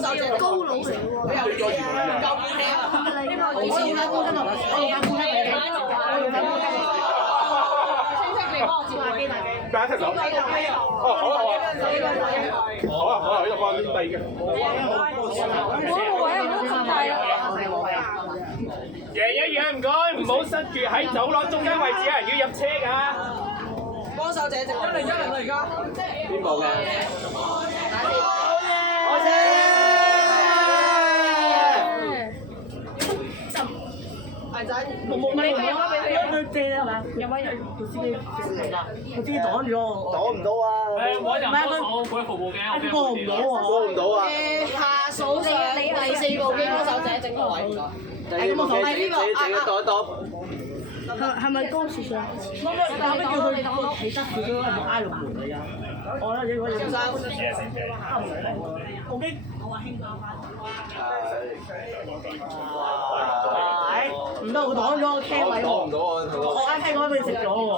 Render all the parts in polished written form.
手姐高佬嚟喎，佢又夠半聽啊！我用緊半聽啊！我用緊半聽嚟嘅，我用緊半聽。清晰你幫我照下機大機。第一隻手。哦，好啊，呢度幫我攣低嘅。贏一贏唔該，唔好塞住喺走廊中間位置，有人要入車㗎。幫手姐，一零啦而家。邊部嘅？我姐。係仔。冇咩嘢啊？佢借係咪？有冇人？個司機嚟㗎？個司機擋住我。擋唔到啊！我人幫手，佢服務嘅，我過唔到啊！過唔到啊！下數上第四部機幫手姐整個位唔該。第二部機自己擋一擋。係咪高處上？乜叫佢起得佢都係冇挨落門嚟㗎？我咧應該要生。部機我話興交翻。唔得，我擋咗個廳位喎。擋唔到啊！我間廳位俾你食咗喎。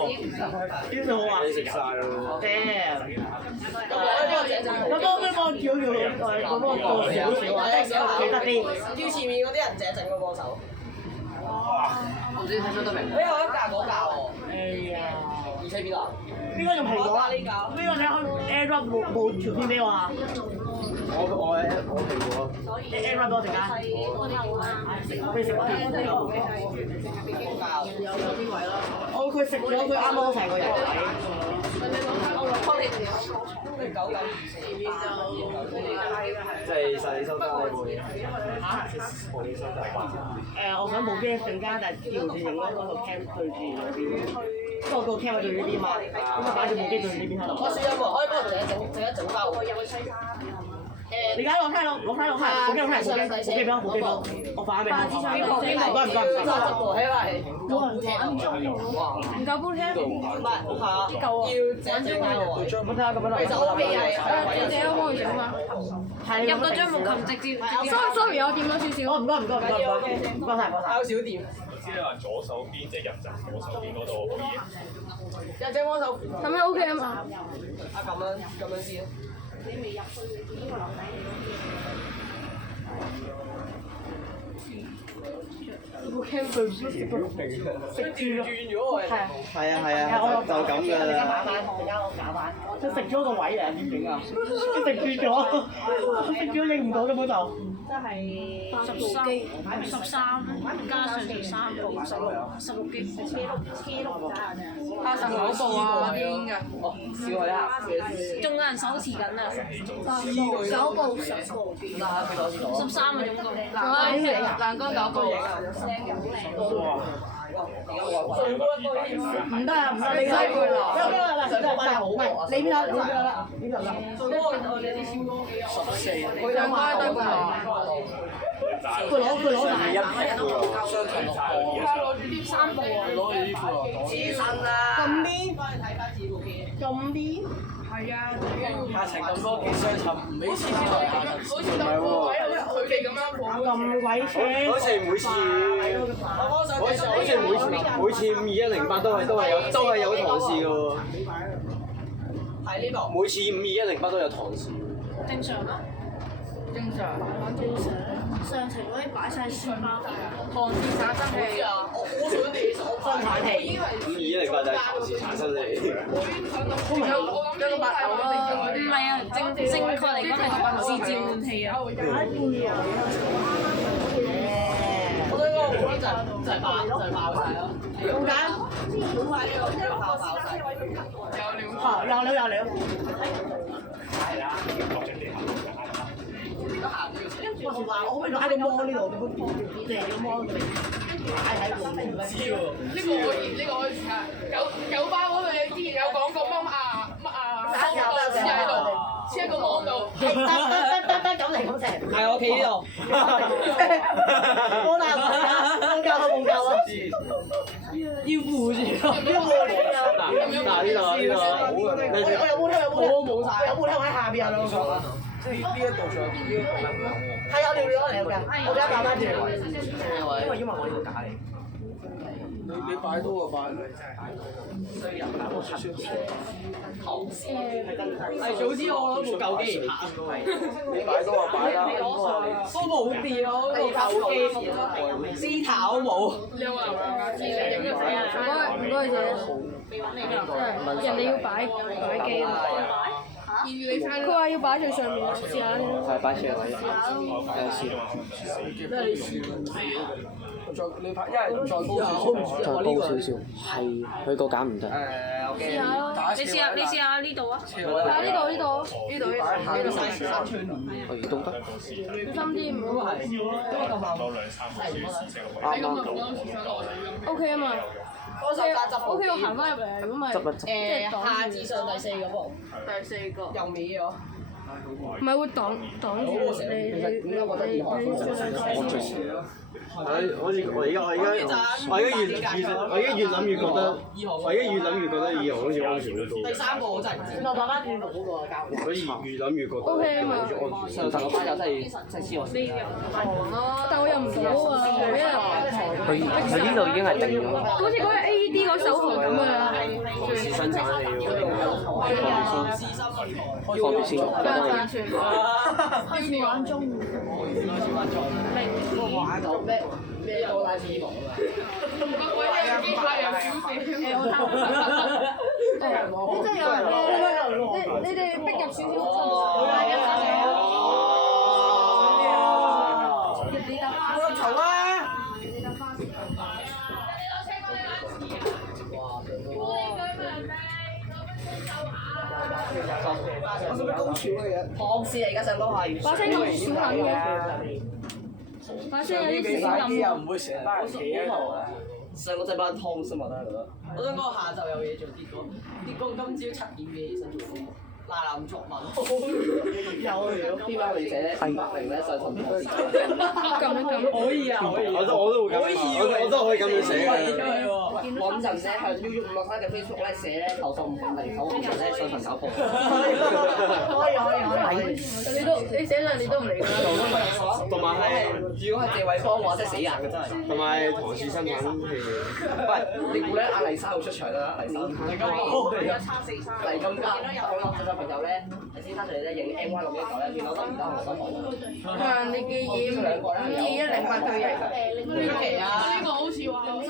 邊度啊？你食晒啦！咁幫佢幫我叫佢，咁幫我做少少啊，記得啲。叫前面嗰啲人姐整個幫手。我唔知睇唔睇得明。呢個一架嗰架喎。哎呀！而且邊個？邊個用蘋果啊？呢架。邊個你開 AirDrop 冇條片俾我啊？我蘋果。AirDrop 多陣間。俾食片。有邊位啦？佢食咗佢啱啱成個人位。即係實你收單呢部嘢。嚇？我我想部機陣間，但係調住用嗰個 cam 對住嗰邊，嗰個 cam 對住呢邊嘛，咁啊擺住部機對住呢邊喺度。我試有冇可以幫我整一整包？你而家攞開，部機攞開，部機俾我，我發俾你。唔該。冇人聽。唔夠煲聽？唔係，夠啊。要整張喎。我睇下咁樣咯。其實 OK 係。姐姐可唔可以整啊？入嗰張木琴直接。sorry，我掂咗少少。唔該晒。有少掂。知你話左手邊即係入閘左手邊嗰度可以。有隻幫手。咁樣 OK 啊嘛？咁樣先。你未入去呢個樓底。部 cam 對唔住，食住咗喎。係啊，就咁㗎啦。佢食咗個位嚟，點整啊？佢食住咗影唔到根本就。真係13加上13部16 G。89部啊邊㗎？哦，少佢啦。仲有人手持緊啊！9部10部。13啊總共。兩個9部。唔得啊！唔得，你西貝啦！好咪？你邊啦？呢度啦。14。佢兩個對貝啦。佢攞大一雙層6部。攞住啲3部喎。攞住呢個。黐線啦！咁邊？咁邊？係啊。下層咁多幾雙層，唔俾錢喎。唔係喎。佢哋咁樣咁鬼扯。好似每次5210都係有唐氏嘅喎。喺呢度。每次5210都有唐氏。正常咩？正常。上層嗰啲擺晒書包，唐氏產生器啊！我想你生產器。5210就係唐氏產生器。有個白頭咯，唔係啊，正確嚟講係個唐氏召喚器啊。我對嗰個就係爆晒咯。點解？有料。我話我可唔可以攞喺個摩呢度？借個摩嚟擺喺度。唔知喎。呢個可以試下。九巴嗰度之前有講過乜黐喺度，黐喺個摩度。得咁嚟咁成。係我企呢度。摩大冇夠啊！要扶住咯。嗱呢度。我有冇聽？冇晒。有冇聽喺下邊有兩個？即係呢一度上邊呢一個係有料嚟㗎，我而家打翻轉。因為我呢度假嚟。你擺多就擺。係早知我攞部舊機嚟拍。你擺多就擺啦。都冇電啊！嗰部舊機，絲頭冇。唔該姐，人哋要擺機啊！佢話要擺最上面，試下先。係擺斜位，有時你拍，因為再高少少。係，佢個揀唔得。試下咯。你試下呢度啊！擺呢度。係都得。小心啲，唔好啱啱。 OK 啊嘛。O K， 我行翻入嚟，如果咪下至上第四個噃。第四個。右尾咗。唔係會擋住你。我最遲咯。我而家越諗越覺得以後好似安全好多。第三個我真係唔知。我擺翻轉度嗰個教。所以越諗越覺得 O K 啊嘛。上頭班友真係黐我線。但我又唔到啊，佢呢度已經係定咗。好似嗰個 A D 嗰首號咁啊。同時生產你要放住先。開始玩中午。玩到咩多拉絲毛啊嘛！你真係有人你哋逼入少少嘈啊！我做咩高潮嘅嘢？唐氏嚟㗎，上高係。把聲咁少撚嘅。把聲有啲少撚。又唔會成班人企喺度。上個禮拜湯先嘛，得唔得？我想講下晝有嘢做，結果今朝7點幾起身做功課，嗱臨作文。有料，邊班女仔咧？100咧上尋課。可以啊，可以。我都會咁，我都可以咁樣寫嘅。我嗰陣咧向 UU563嘅 Facebook 咧寫咧投訴509號咧上尋搞課。可以。你寫上你都唔理㗎。同埋係，如果係謝偉芳嘅話，真係死人嘅真係。同埋唐氏生產器。喂，你估咧阿黎生會出場啦？黎生。黎金家，我小朋友咧，先生佢哋咧影 MY619咧，見到得唔得？我想講。強烈嘅52108對型。出奇啊！呢個好似話新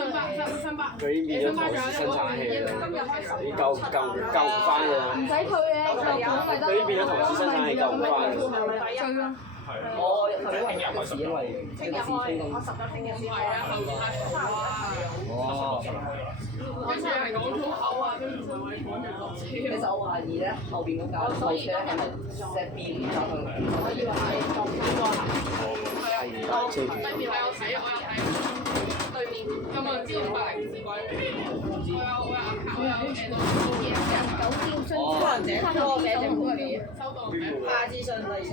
北。佢已經變咗唐氏生產器啦，你救唔翻㗎啦。唔使退嘅，佢已經變咗唐氏生產器，救唔翻㗎。追咯。我係因為有時因為啲事吹咁。哦。跟住係講粗口啊，跟住就會講人落車。其實我懷疑咧，後邊嗰架後車係咪 set B 唔走向？我以為係當邊個行？對面係我睇，對面有冇人知104鬼？我有下至上第四。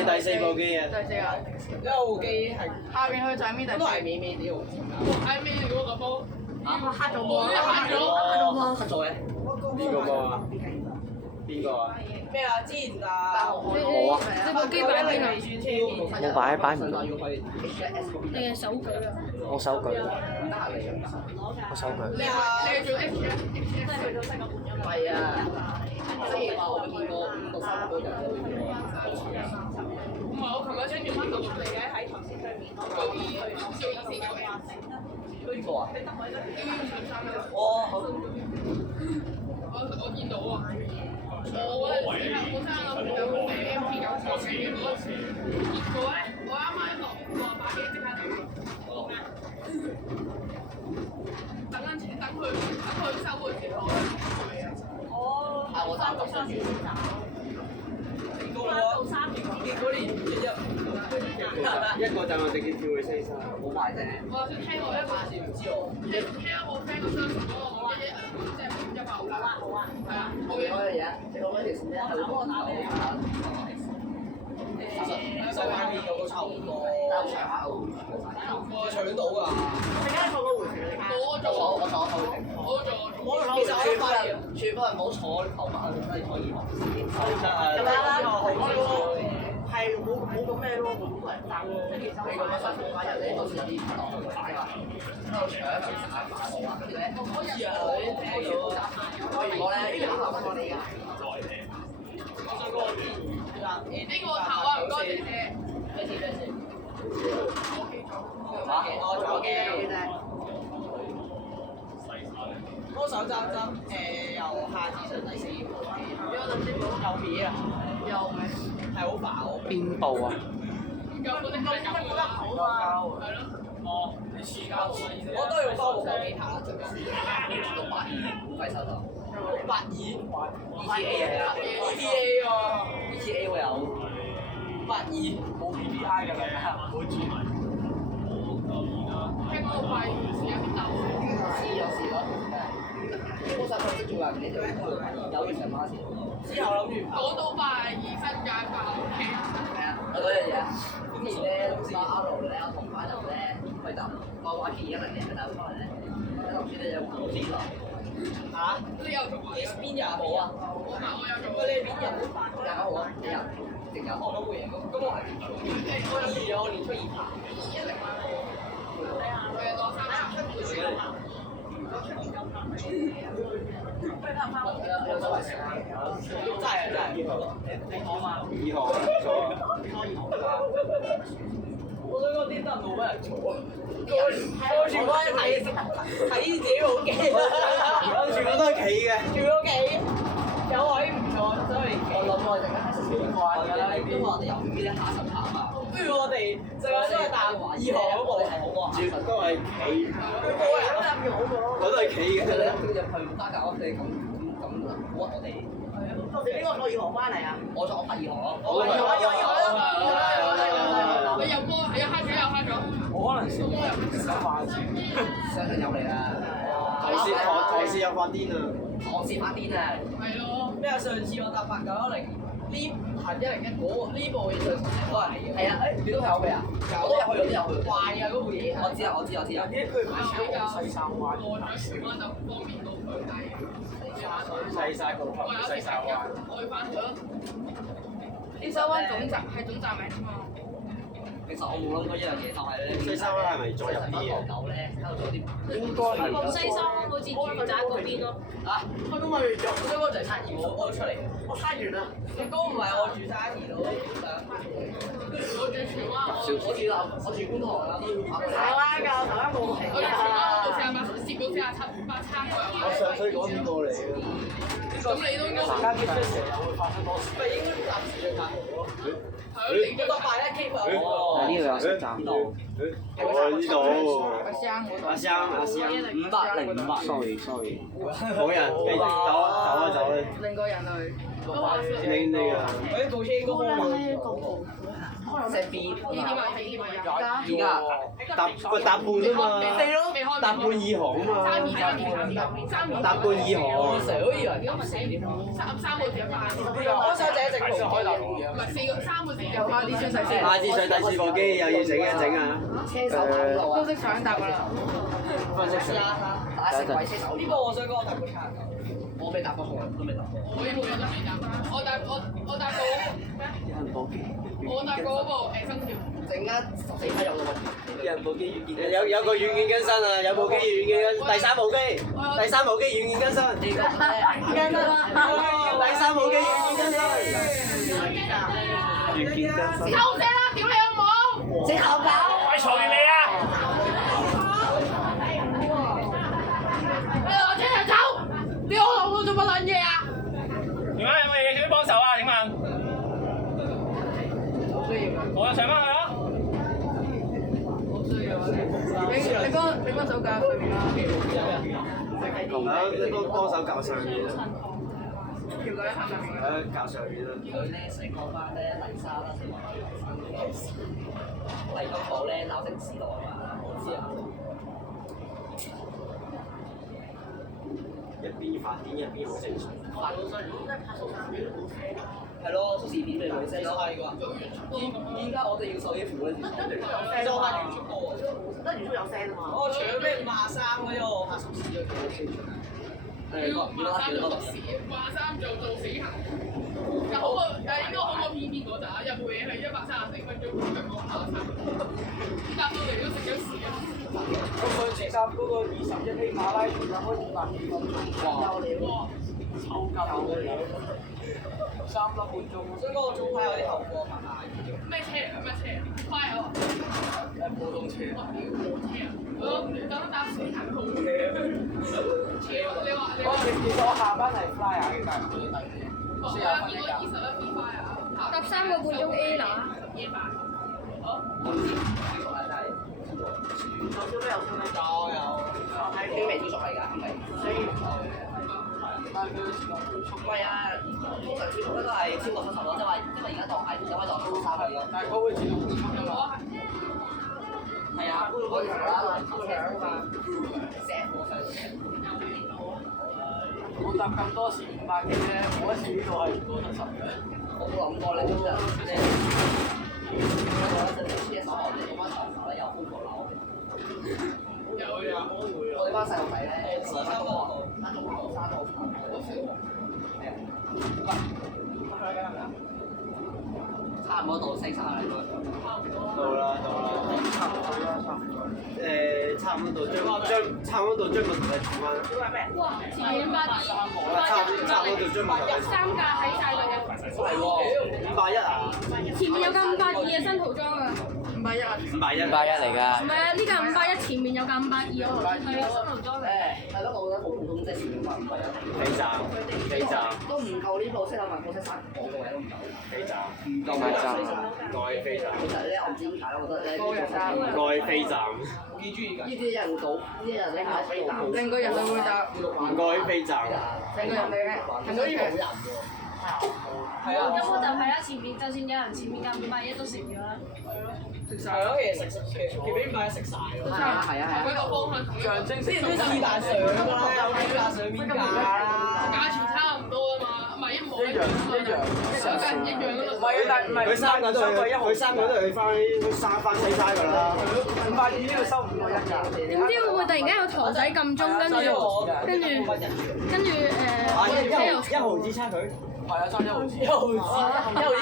第四部機啊！因為部機係下邊佢就係咩第都係美美啲喎。係咩嗰個波？黑咗波，黑咗嘅。邊個波啊？邊個啊？咩啊？之前啊，我啊！你部機擺邊啊？我擺唔到。你係手舉啊？我手舉。我手舉。你係做 H 啊？即係去到西九門唔係啊，即係話我見過5到3個人。唔係，我琴日聽住翻讀嚟嘅喺頭先對面，做以前有嘅。邊個啊？我見到啊！我嗰陣時係本身諗住有部 MP94嘅嗰時，結果咧我啱啱落話把機即刻等咩？等緊車，等佢收回條路。係我3個上住。結果連一個站我直接跳去西山。好快啫。我先聽過一把唔知喎。你聽我聽個相傳嗰個我即係150。好啊。係啊。冇嘢。嗰樣嘢，你講嗰條線咧係好打你啊！上下面有個差唔多，但係長後我搶到㗎。陣間你坐個回旋，我坐後停。其實全部人唔好坐頭髮，真係可以學。咁樣啦，係係冇咁咩咯，冇咁人爭咯。你覺得新年嗰日咧，好似有啲唔當佢擺啊，喺度搶住打牌好啊，跟住咧，我知啊，我如果咧，打籃我哋㗎。呢個頭啊，唔該姐姐。我仲有幾多啫？歌手爭由下至上第4頁，有片啊，有咩？係好煩我。邊部啊？有嗰啲咁嘅冇得好啊，係咯。哦，你遲交我都要多部機塔，最近。682喺手頭。 682 ETA 係啊 ETA 喎 ，ETA 會有。 682冇 PPI 㗎啦，冇注。聽講682有啲鬥。有時咯。基本上佢都仲有幾條有完成巴士。之後諗住講到882新界爆氣。係啊，嗰樣嘢。之前咧，好似阿盧咧，我同班人咧去搭我話幾100年嘅搭翻嚟咧，喺度先咧有古天樂。嚇？你有做過？邊日冇啊？我有做過。你邊日？大家好啊，你有？定有？我都會贏，咁我係我年初2排。我有攞3有周圍食啊！真係你講嘛？二號我想講啲真係冇乜人坐啊！我全部係睇自己部機啦，全部都係企嘅。全部都企，有位唔坐，所以我諗我哋陣間係食少啲慣㗎啦，因為我哋由呢啲下十行啊。不如我哋就係都係搭2號嗰部係好過。全部都係企，個人都搭2號嗰個。我都係企嘅。跟住咧，入去唔得㗎，我哋咁我哋。我哋邊個坐2號翻嚟啊？我坐拍2號咯。我2號你有波？有蝦咗？我可能少想發展。相信有嚟啦。台視有發癲啊！唐氏發癲啊！係咯。咩啊？上次我搭8910呢行101嗰個呢部嘢上次都係嘅。係啊，誒，你都係我未啊？我都有去，我都有去。壞啊嗰部嘢。我知啊，我知。因為佢唔係超過西沙灣。過咗荃灣就方便到佢，但係細晒個頭，細晒灣。我去翻去咯。西沙灣總站係總站名啫嘛。其實我冇諗過一樣嘢，就係咧。西沙灣係咪再入啲嘅？狗咧喺度做啲。應該係。西沙灣好似住宅嗰邊咯。啊！開工我哋入嗰個就係7二號，我出嚟，我慳完啦。個哥唔係我住沙田咯，我住荃灣，我住觀塘啦，都要拍。台灣㗎，台灣冇停我住荃灣嗰度47接到47八餐過嚟我上水嗰邊過嚟嘅。咁你都應該大家結婚成日會發生多事。咪應該暫時嘅大號咯。係咯，你我當買一 K 喎。呢度有食站。我呢度。阿香505。sorry。冇人，繼續走啊！另個人去。拎呢我呢部車應該開埋。石 B。呢啲咪係呢啲咪而家搭半啊嘛，搭半2行啊嘛，搭半2行。成日都以為三個字一班，我想整一整部機。唔係3個字又開啲張細先。下次上第4部機又要整一整啊！車手跑路啊！都識搶答㗎啦。打成位車手。呢部我想講我搭過差㗎。我未搭過號，都未搭過。我呢部嘢都未搭，我搭過咩？我搭過嗰部新條。陣間14批有咯喎。有個軟件更新啊！有部機軟件更新，第3部機軟件更新。你講咩？第3部機軟件更新。軟件更新。收聲啦！屌你老母！食口狗。喂，嘈完未啊？你攞車就走！你我老母做乜撚嘢啊？點解有冇嘢需要幫手啊？請問？我就上翻去咯。你幫手教佢啦。你幫手教上面啦。條腳喺下面。教上面啦。佢咧細個班咧麗莎啦，麗金寶咧鬧的時代嘛，我知啊。一邊發癲一邊好正常。係咯，出事片咪會聲咯。係㗎。依家我哋要受啲苦咧。就拍原速播，得原速有聲啊嘛。我除咗咩53嗰啲我拍熟視嗰啲。要53做死，53做死行。好過應該好過 PP 嗰陣，入部嘢係134分鐘，咁講下差唔多。搭到嚟都食咗屎啊！咁佢前三嗰個21 K 馬拉松有開200幾分鐘，哇！抽筋嘅嘢，3粒半鐘。所以嗰個早排有啲後果問題。咩車嚟㗎？咩車啊？快啊！普通車。我等搭死行好嘅。你話我其實我下班係 fly 嘅，但係唔會睇嘅。我見過21 B 快啊！搭3個半鐘 A 拿。夜班。好。有，係非微之屬嚟㗎，係咪？唔係啊，通常節目都係超過70咯，即係話，因為而家當係有可以當高3去咯。但係嗰會自動換㗎嘛？係啊，可以啦，我搭咁多次500幾咧，我一次呢度係唔過得10嘅。我冇諗過咧，今日咧，我覺得真係黐一手汗，你做翻長頭咧又空過樓。我哋班細路仔咧，3個差唔多到4、3啦，到啦。差唔多到張文同你重溫。哇！前面520，差唔多到張文同你3架喺晒度。係喎581啊！前面有架520嘅新塗裝啊！ 581嚟㗎。唔係啊，呢架581前面有架520喎，係新塗裝嚟。係咯，我覺得好普通，即係前面521。幾站？都唔夠呢部識有文，我識3個位都唔夠。幾站？唔夠5站。愛飛站。其實咧，我唔知點解咯，我覺得咧，愛飛站。呢啲人到，呢啲人咧係飛站，成個人就會搭，愛飛站。成個人哋咧，所以冇人喎。係啊。咁我就係啦，前面就算有人前面架521都食咗啦。係咯，其實俾521食晒喎。係啊係啊係啊。嗰個方向同象徵式之前都是但上㗎啦，有幾架上邊架啦。價錢差唔多啊嘛，唔係一模一樣，一樣想緊一樣嗰度。唔係，但係唔係佢3個都係翻4齋㗎啦。 520呢度收5個1㗎。點知會唔會突然間有堂仔撳鐘，跟住1毫子差距。係啊，爭1毫子。1毫子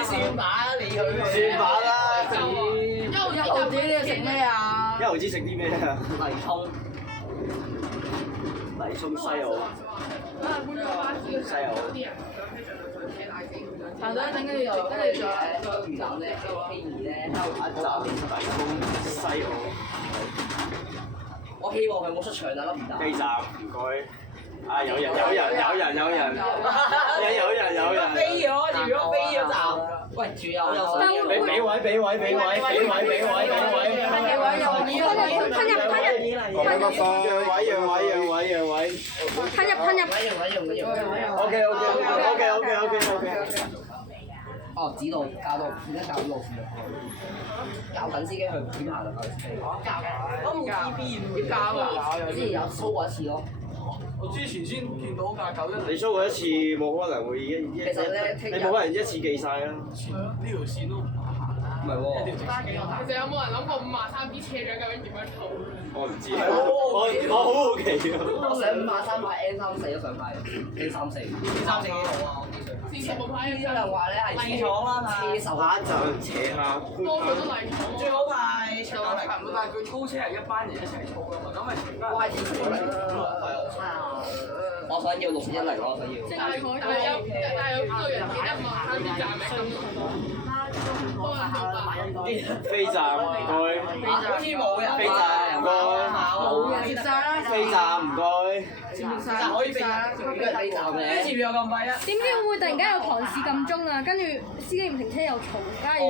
算把你佢。算把啦。一毫子你食咩啊？ 1毫子食啲咩啊？泥葱西澳。茶水整跟住又跟住再魚腩咧，K2咧，一站西澳。我希望佢冇出場啦，粒魚腩。飛站唔該。啊有人。飛咗，如果飛咗站，喂，住有有水。俾位。噴入噴入，OK。哦，指導教導，而家教路線教緊司機去檢查啦，教司機。我冇 P.B. 要教㗎，之前有 show 過一次咯。我之前先見到架911。你 show 過一次冇可能會其實咧，你冇可能一次記晒啦。呢條線都唔行啦。唔係喎。其實有冇人諗過53 B 車長究竟點樣套？我唔知，我好好奇啊！我想53買 N34都想買 N34。N34幾好啊！之前冇牌呢啲人話咧係車廠啦嘛，車手下一站斜下。多數都嚟廠。最好派車手嚟。但係佢操車係一班人一齊操㗎嘛，咁咪全班。Y T 嚟。我想要610咯，我想要。但係有邊個人記得望下啲站名咁多？飛站唔該。好似冇人。飛站唔該。接晒啦。飛站唔該。其實可以飛站嘅。前面有咁快啊！點知會唔會突然間有堂試撳鐘啊？跟住司機唔停車又嘈，梗係要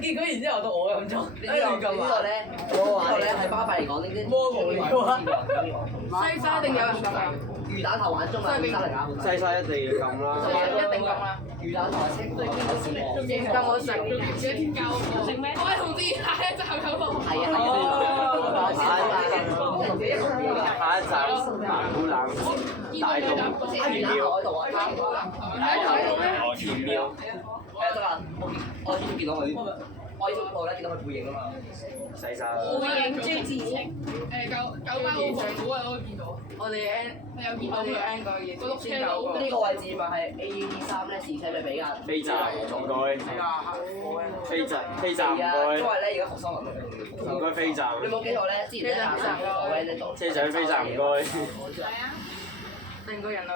結果然之後到我咁鐘，呢度咧係巴閉嚟講呢啲魔無聊啊！西沙一定有人撳啊！魚蛋頭玩中啊！西沙嚟㗎，西沙一定要撳啦。一定撳啦！魚蛋頭係識對邊個先？撳我食。自己添教我食咩？我係同志下一站有個。係啊！下一站好冷，大洞田廟。唔喺度咩？田廟。係啊，得啦，我先見到佢。我呢套咧見到佢背影啊嘛。細衫。背影專自稱。九班嗰個房股啊，我見到。我哋 N 有見到佢。N 個嘢，嗰碌車佬。呢個位置咪係 A3咧，試車咪比較。飛站唔該。飛站飛站唔該。因為咧而家復修緊。唔該飛站。你冇記錯咧，之前咧行山我喺呢度。車長飛站唔該。係啊。成個人類。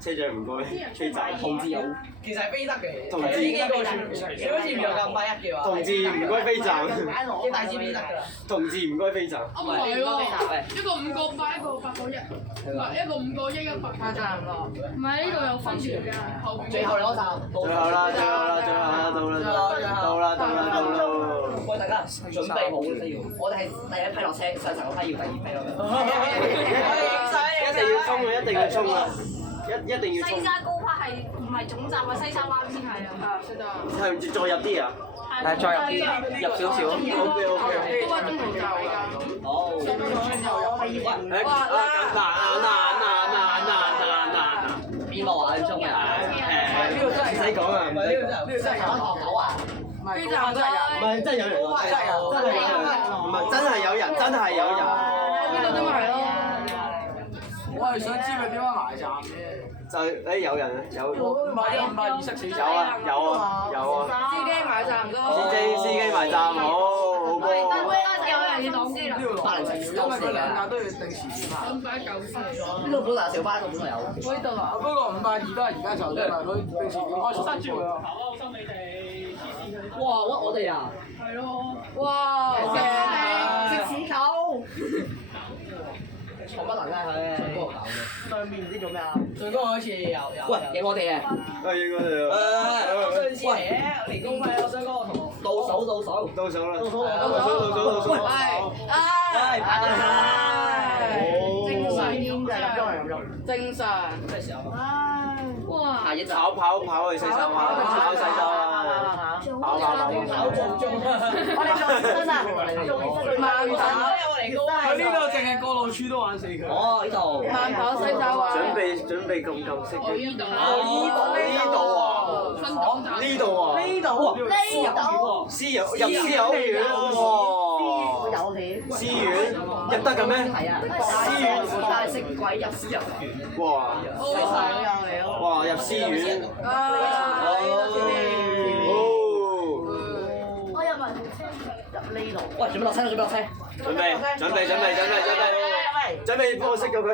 車長唔該，飛站。同志有，其實係飛得嘅。同志。呢幾個全好似唔有咁8-1嘅話。同志唔該飛站。啲大支飛得㗎啦。同志唔該飛站。唔係喎，一個5個8，一個8個1，唔係一個5個1，一個8個1。差唔多。唔係呢度有分住㗎。最後兩集。最後啦，最後啦，最後啦，到啦，到啦。喂，大家準備好啦要，我哋係第一批落車，上層嗰批要第2批咯。一定要衝啊！一定要衝啊！一定要衝。西沙高趴係唔係總站啊？西沙灣先係啊。係啊。係唔再入啲啊？係再入啲，入少少。OK。都係中途站嚟㗎。好。嗱，邊個話你衝啊？呢個真係唔使講啊！呢個真係有堂口啊！飛站真係唔係真係有人，唔係真係有人，真係有人。呢度都咪係咯。我係想知佢點樣埋站嘅。就誒有人有。唔係意識死有啊有啊有啊！司機埋站都。司機埋站好，好波。有人要擋機啦。呢度因為佢兩架都要定時先嘛。呢度本來小巴，呢度本來有。呢度啊。不過582都係而家就因為佢定時要開10分鐘。哇！我哋啊。係咯。哇！食屎狗。坐不能咧佢。上高搞嘅。上面唔知做咩啊？上高好似有。喂，影我哋嘅。應該係啊。上次嚟嘅，連公費我想講個同學。倒數。到手啦！倒數。正常。咩時候？哇！下一集。跑去西沙灣，跑西沙灣，跑步中。我哋做起身啊！慢跑。佢呢度淨係過路處都玩4強。哦，呢度。慢跑西沙灣。準備咁色嘅。呢度啊！新港站。呢度啊！私有園喎。有錢。私園入得嘅咩？係啊。私園。但係識鬼入私入園。哇！哇！入私園。我入埋車入呢度。喂，準備落車。準備幫我熄咗佢。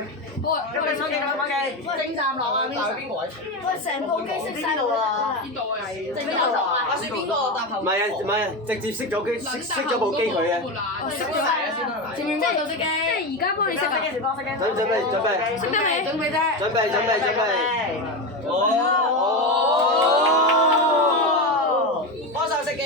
正站落啊！邊邊個位？喂，成部機熄晒度啦！邊度啊？正邊度啊？阿雪邊個搭後？唔係，直接熄咗機，熄咗部機佢嘅。熄咗嚟啊先啦。前面幫手熄機，即係而家幫你熄啊！準備。熄得未？準備啫。準備。幫手熄機。